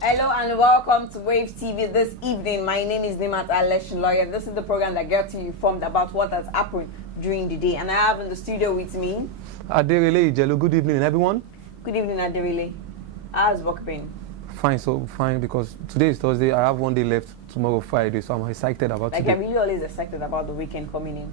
Hello and welcome to WAVEStv this evening. My name is Nimat Alesh Lawyer. This is the program that gets you informed about what has happened during the day. And I have in the studio with me Aderele Ijelu. Good evening, everyone. Good evening, Aderele. How's work been? Fine, because today is Thursday. I have one day left, tomorrow Friday, so I'm excited about today. I'm really always excited about the weekend coming in.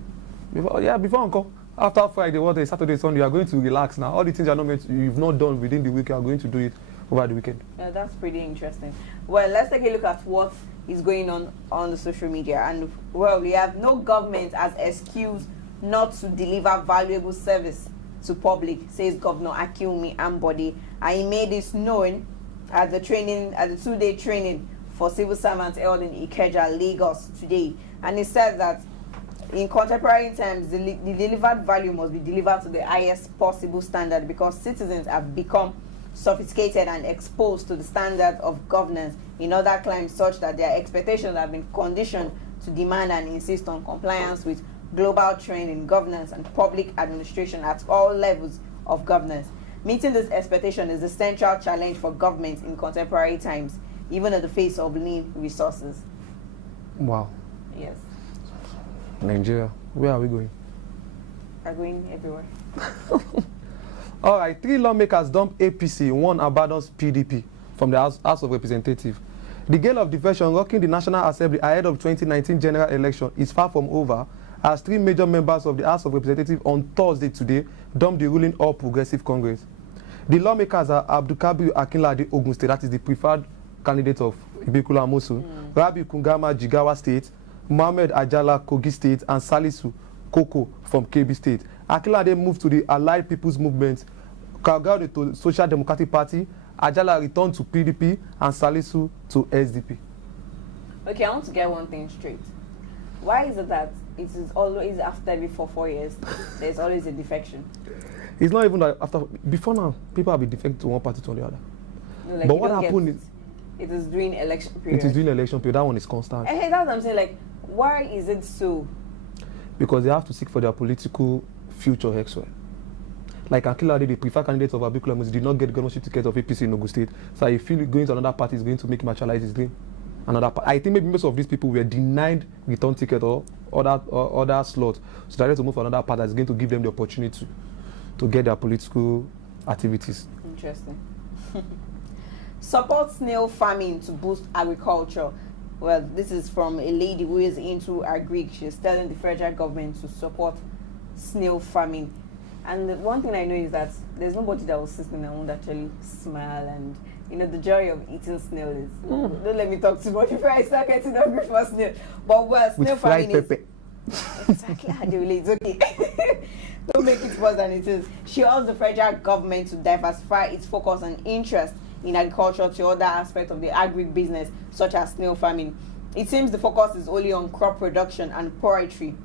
Before Uncle. After Friday, what day, Saturday, Sunday, you are going to relax now. All the things you've not done within the week, you are going to do it over the weekend. Yeah, that's pretty interesting. Well, let's take a look at what is going on the social media. And, well, we have no government as excuse not to deliver valuable service to public, says Governor Akinwumi Ambode. And he made this known at the 2-day training for civil servants held in Ikeja, Lagos today. And he said that in contemporary times, the delivered value must be delivered to the highest possible standard because citizens have become sophisticated and exposed to the standards of governance in other climes such that their expectations have been conditioned to demand and insist on compliance with global trend in governance and public administration at all levels of governance. Meeting this expectation is the central challenge for government in contemporary times, even in the face of lean resources. Wow. Yes. Nigeria, where are we going? We're going everywhere. All right, 3 lawmakers dump APC, 1 abandons PDP from the House of Representatives. The gale of defection rocking the National Assembly ahead of 2019 general election is far from over, as 3 major members of the House of Representatives on Thursday today dumped the ruling All Progressive Congress. The lawmakers are Abdulkabir Akinlade, Ogun State, that is the preferred candidate of Ibekula Amosun, Rabi Kungama, Jigawa State, Mohammed Ajala, Kogi State, and Salisu Koko from Kebbi State. Akinlade moved to the Allied People's Movement, Kagame to Social Democratic Party, Ajala returned to PDP, and Salisu to SDP. Okay, I want to get one thing straight. Why is it that it is always after every 4 years, there's always a defection? It's not even that after, before now, people have been defected to one party to the other. No, like but what happened is, it is during election period. It is during election period, that one is constant. Hey, that's what I'm saying, like, why is it so? Because they have to seek for their political future elsewhere. Like Akinlade, the preferred candidate of Abikula Musi, did not get the governorship ticket of APC in Ogun State. So I feel going to another party is going to make him actualize his dream. I think maybe most of these people were denied return ticket or other slots. So they had to move to another party that's going to give them the opportunity to get their political activities. Interesting. Support snail farming to boost agriculture. Well, this is from a lady who is into agri. She's telling the federal government to support snail farming. And the one thing I know is that there's nobody that will sit in and won't actually smile. And, you know, the joy of eating snail is... Don't let me talk too much before I start getting hungry for snail. But, well, snail farming is... Exactly how they relate. It's okay. Don't make it worse than it is. She urged the federal government to diversify its focus and interest in agriculture to other aspects of the agri-business, such as snail farming. It seems the focus is only on crop production and poultry.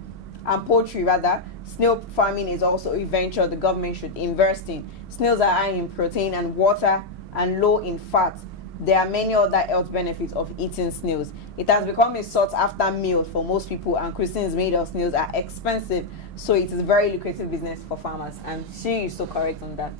Snail farming is also a venture the government should invest in. Snails are high in protein and water and low in fat. There are many other health benefits of eating snails. It has become a sought-after meal for most people, and cuisines made of snails are expensive, so it is a very lucrative business for farmers. And she is so correct on that.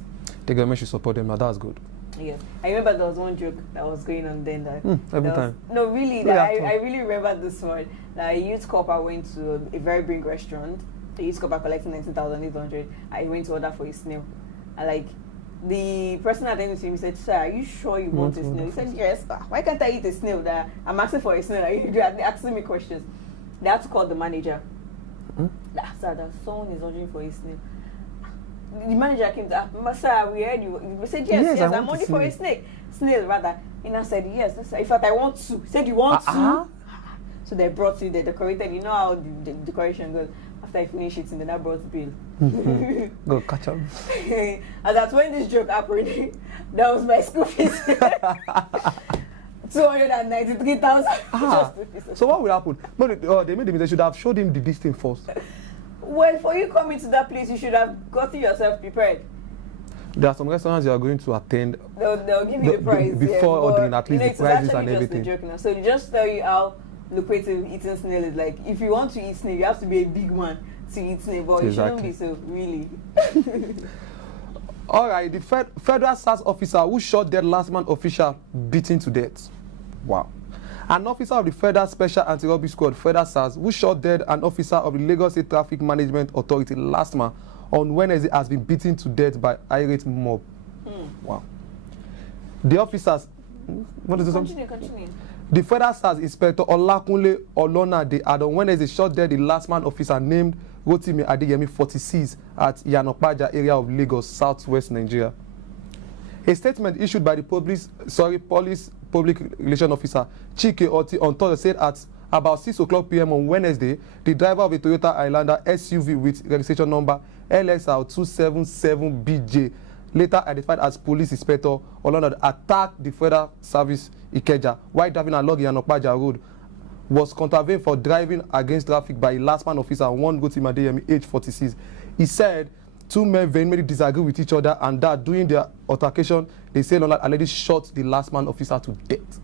The government should support them. Now that's good. Yes, I remember there was one joke that was going on then that every time. No, really, that I really remember this one. That a youth corper went to a very big restaurant. The youth corper collecting 19,800. I went to order for a snail, and like the person attending to him said, "Sir, are you sure you want a snail?" He said, "Yes." Why can't I eat a snail? That I'm asking for a snail. You're asking me questions. They had to call the manager. Sir, that someone is ordering for a snail. The manager came to sir, we heard you. We said, yes, I'm ordering for a snail rather. And I said, yes. In fact, I want to. He said, you want to? So they brought it, they decorated. You know how the decoration goes. After I finish it, and then I brought the bill. Go catch up. And that's when this joke happened. That was my school fees. 293,000. So what will happen? No, they made the mistake. They should have showed him this thing first. Well, for you coming to that place, you should have gotten yourself prepared. There are some restaurants you are going to attend. They'll give you the price before ordering, at least the prices and everything. Just a joke now. So they just tell you how lucrative eating snail is. Like, if you want to eat snail, you have to be a big man to its name, but it shouldn't be so, really. All right, the federal SARS officer who shot dead last man official beaten to death. Wow. An officer of the Federal Special Anti-Robbery Squad, Federal SARS, who shot dead an officer of the Lagos State Traffic Management Authority last month on Wednesday has been beaten to death by irate mob. Wow. The officers... What is this? Continue. The Federal SARS Inspector Olakunle Olonade had on Wednesday shot dead the last man officer named Rotimi Adeyemi, 46, at Yanopaja area of Lagos, southwest Nigeria. A statement issued by the police public relations officer Chike Oti on Thursday said at about 6 o'clock p.m. on Wednesday, the driver of a Toyota Highlander SUV with registration number LXR277BJ, later identified as Police Inspector Olonade, attacked the Federal Service Ikeja while driving along Yanopaja Road, was contravened for driving against traffic by a last man officer, one Rotimi Adeyemi, age 46. He said two men vehemently disagree with each other and that during their altercation, they say Olonade already shot the last man officer to death.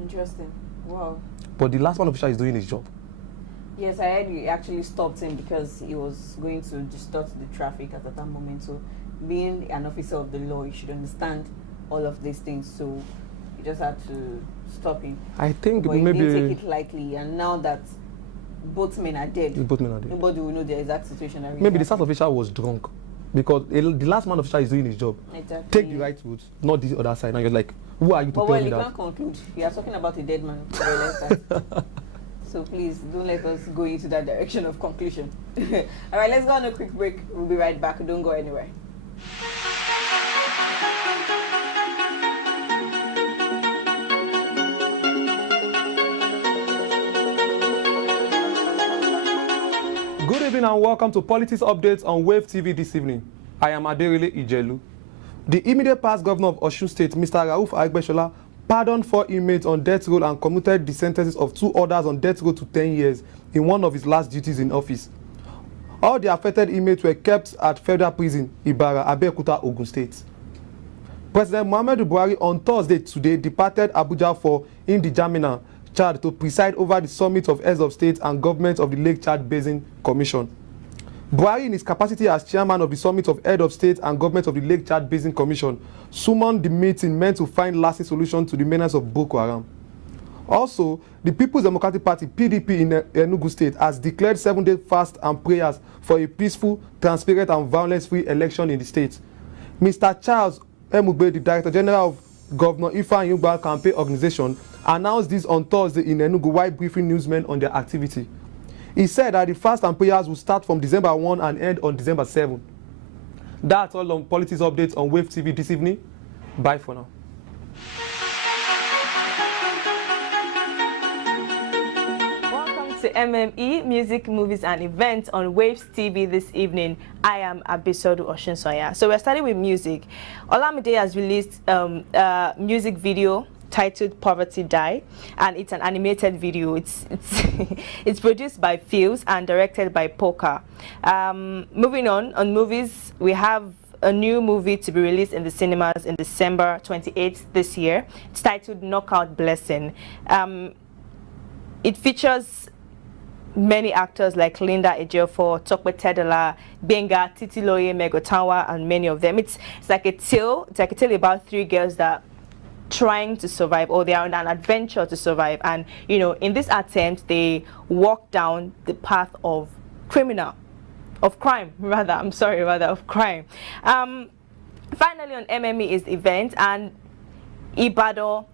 Interesting. Wow. But the last man officer is doing his job. Yes, I heard you actually stopped him because he was going to distort the traffic at that moment. So, being an officer of the law, you should understand all of these things. So, you just had to stop him. I think but maybe... you didn't take it lightly. And now that both men are dead, nobody will know the exact situation. Maybe the SARS officer was drunk. Because the last man officer is doing his job. Exactly. Take the right route, not the other side. Now you're like, who are you to tell me that? Well, you can't conclude. You are talking about a dead man. So please, don't let us go into that direction of conclusion. All right, let's go on a quick break. We'll be right back. Don't go anywhere. Good evening and welcome to Politics Updates on WAVEStv this evening. I am Aderele Ijelu. The immediate past governor of Osun State, Mr. Rauf Aregbesola, pardoned 4 inmates on death row and commuted the sentences of 2 others on death row to 10 years in one of his last duties in office. All the affected inmates were kept at federal prison, Ibara, Abeokuta, Ogun State. President Muhammadu Buhari on Thursday today departed Abuja for Indijamena, Chad, to preside over the summit of heads of state and governments of the Lake Chad Basin Commission. Buhari, in his capacity as chairman of the summit of heads of state and governments of the Lake Chad Basin Commission, summoned the meeting meant to find lasting solutions to the menace of Boko Haram. Also, the People's Democratic Party, PDP, in Enugu State has declared 7-day fast and prayers for a peaceful, transparent and violence-free election in the state. Mr. Charles Emugbe, the Director General of Governor Ifeanyi Ubah Campaign Organization, announced this on Thursday in Enugu while briefing newsmen on their activity. He said that the fast and prayers will start from December 1 and end on December 7. That's all on Politics Updates on WAVEStv this evening. Bye for now. Welcome to MME, Music, Movies and Events on WAVEStv this evening. I am Abisodu Oshinsoya. So we're starting with music. Olamide has released a music video titled Poverty Die, and it's an animated video. It's it's produced by Fields and directed by Poker. Moving on movies, we have a new movie to be released in the cinemas in December 28th this year. It's titled Knockout Blessing. It features many actors like Linda Ejiofor, Tokwe Tedola, Benga, Titiloye, Megotawa, and many of them. It's like a tale. It's like a tale about 3 girls that trying to survive, or they are on an adventure to survive, and you know, in this attempt they walk down the path of crime. Finally on MME is event, and Ibadan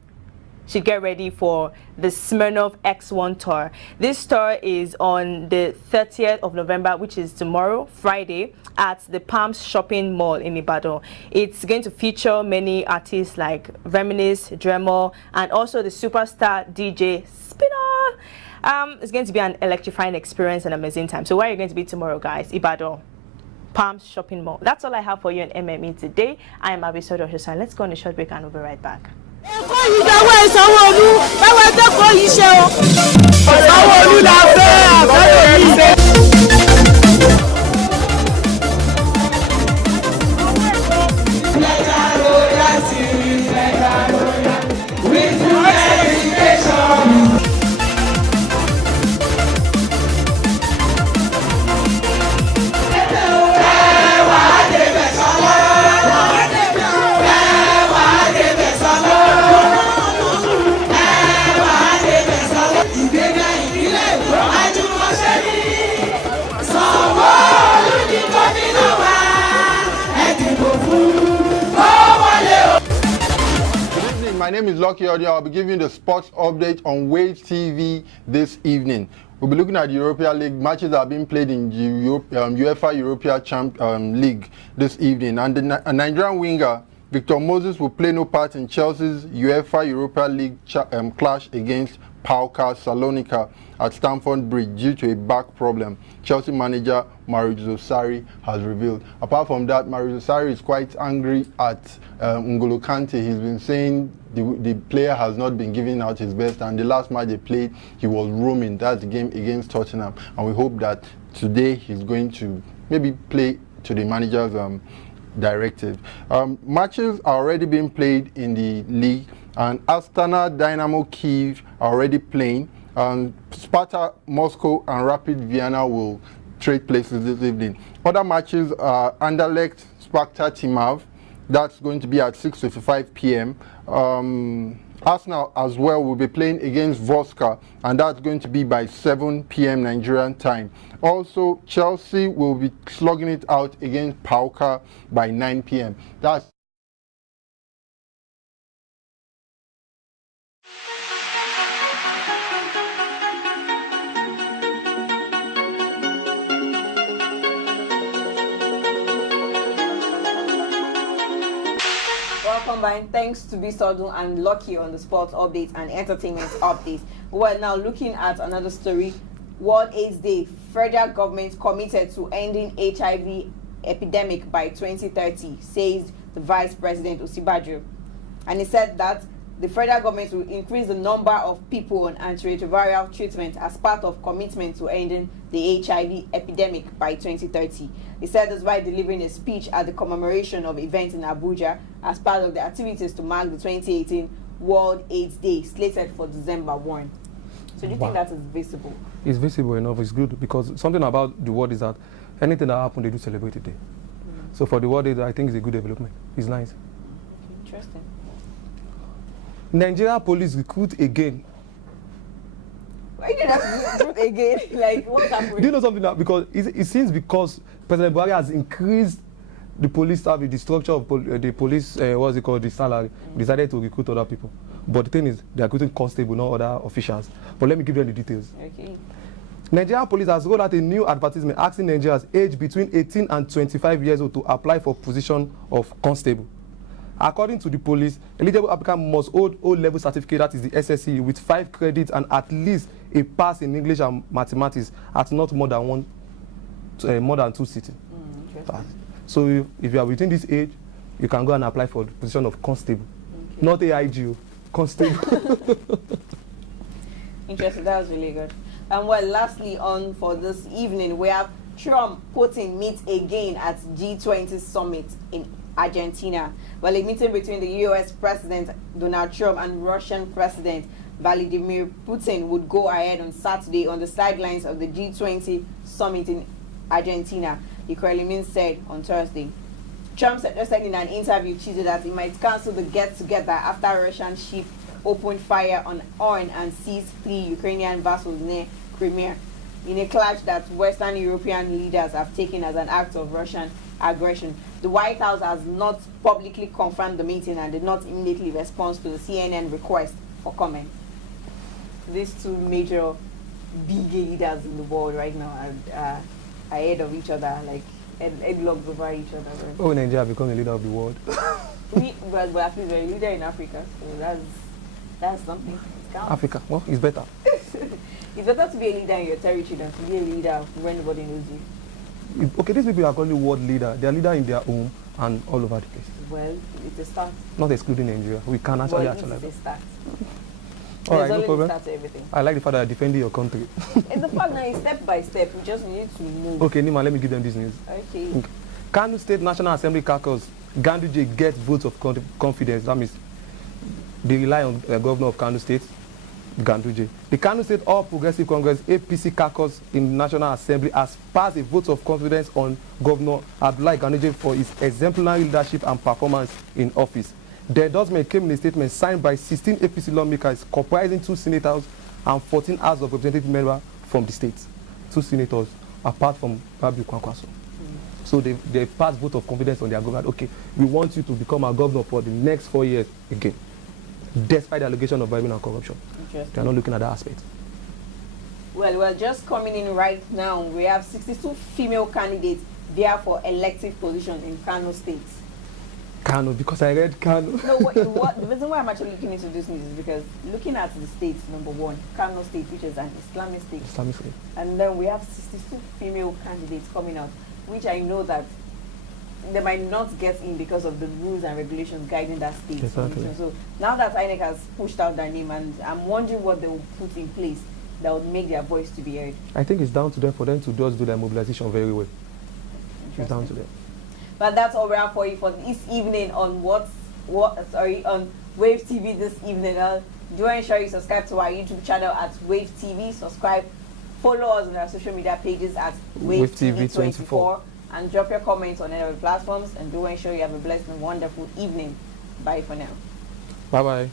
should get ready for the Smirnoff X1 tour. This tour is on the 30th of November, which is tomorrow, Friday, at the Palms Shopping Mall in Ibadan. It's going to feature many artists like Reminisce, Dremel, and also the superstar DJ Spinner. It's going to be an electrifying experience and amazing time. So where are you going to be tomorrow, guys? Ibadan, Palms Shopping Mall. That's all I have for you on MME today. I am Abisodo Oshinsoya. Let's go on a short break and we'll be right back. my name is Lucky Audio. I'll be giving you the sports update on WAVEStv this evening. We'll be looking at the Europa League matches that are being played in UEFA Europa League this evening. And the Nigerian winger, Victor Moses, will play no part in Chelsea's UEFA Europa League clash against PAOK Salonika at Stamford Bridge due to a back problem, Chelsea manager Maurizio Sarri has revealed. Apart from that, Maurizio Sarri is quite angry at N'Golo Kante. He's been saying the player has not been giving out his best, and the last match they played, he was roaming. That's the game against Tottenham, and we hope that today he's going to maybe play to the manager's directive. Matches are already being played in the league, and Astana, Dynamo Kyiv are already playing. Sparta Moscow and Rapid Vienna will trade places this evening. Other matches are Anderlecht, Sparta Timav. That's going to be at 6:55 p.m. Arsenal as well will be playing against Voska, and that's going to be by 7 p.m. Nigerian time. Also, Chelsea will be slugging it out against PAOK by 9 p.m. That's Combined. Thanks to Bisodun and Lucky on the sports updates and entertainment updates. We're now looking at another story. World AIDS Day. Federal government committed to ending HIV epidemic by 2030, says the Vice President Osibajo. And he said that the federal government will increase the number of people on antiretroviral treatment as part of commitment to ending the HIV epidemic by 2030. He said this while delivering a speech at the commemoration of events in Abuja as part of the activities to mark the 2018 World AIDS Day, slated for December 1. So do you think that is visible? It's visible enough. It's good, because something about the world is that anything that happens, they do celebrate today. So for the World AIDS, I think it's a good development. It's nice. Interesting. Nigeria police recruit again. Why did that recruit again? Like, what happened? Do you know something? That because it seems because President Buhari has increased the police service, the structure of the police, what's it called, the salary, decided to recruit other people. But the thing is, they are recruiting constable, not other officials. But let me give you the details. Okay. Nigeria police has rolled out a new advertisement asking Nigerians aged between 18 and 25 years old to apply for position of constable. According to the police, eligible applicant must hold O-level certificate, that is the SSC, with 5 credits and at least a pass in English and mathematics at not more than more than 2 sittings. So if you are within this age, you can go and apply for the position of constable, not AIG, constable. Interesting. That was really good. And well, lastly on for this evening, we have Trump, Putin meet again at G20 summit in Argentina. Well, a meeting between the U.S. President Donald Trump and Russian President Vladimir Putin would go ahead on Saturday on the sidelines of the G20 summit in Argentina, the Kremlin said on Thursday. Trump said in an interview Tuesday that he might cancel the get-together after Russian ship opened fire on and seized 3 Ukrainian vessels near Crimea, in a clash that Western European leaders have taken as an act of Russian aggression. The White House has not publicly confirmed the meeting and did not immediately respond to the CNN request for comment. These two major big leaders in the world right now are ahead of each other, like headlocks over each other. Right? Oh, Nigeria become a leader of the world. but at least we're a leader in Africa, so that's something. Africa, well, it's better. It's better to be a leader in your territory than to be a leader where nobody knows you. Okay, these people are called world leader. They are leader in their home and all over the place. Well, it's a start. Not excluding Nigeria. We can actually It's a start. All right, no problem. Start to everything. I like the fact that you're defending your country. It's the fact that it's step by step. We just need to move. Okay, Nima, let me give them this news. Okay. Kano State National Assembly caucus, Ganduje gets votes of confidence. That means they rely on the governor of Kano State, Ganduje. The Kano State All Progressive Congress APC caucus in the National Assembly has passed a vote of confidence on Governor Abdullahi Ganduje for his exemplary leadership and performance in office. The endorsement came in a statement signed by 16 APC lawmakers comprising 2 senators and 14 House of Representative members from the state. 2 senators, apart from Rabiu Kwankwaso. So they passed vote of confidence on their government. Okay, we want you to become our governor for the next 4 years again. despite the allegation of bribery and corruption. They are not looking at that aspect. Well, we're just coming in right now. We have 62 female candidates there for elective positions in Kano State. Kano, because I read Kano. No, the reason why I'm actually looking into this news is because looking at the states, number one, Kano State, which is an Islamic state. Islamic state. And then we have 62 female candidates coming out, which I know that they might not get in because of the rules and regulations guiding that state. Exactly. So now that INEC has pushed out their name, and I'm wondering what they will put in place that would make their voice to be heard. I think it's down to them for them to just do their mobilization very well. It's down to them. But that's all we have for you for this evening on on Wave TV this evening. Do ensure you subscribe to our YouTube channel at Wave TV. Subscribe, follow us on our social media pages at Wave TV 24, and drop your comments on any of the platforms. And do ensure you have a blessed and wonderful evening. Bye for now. Bye bye.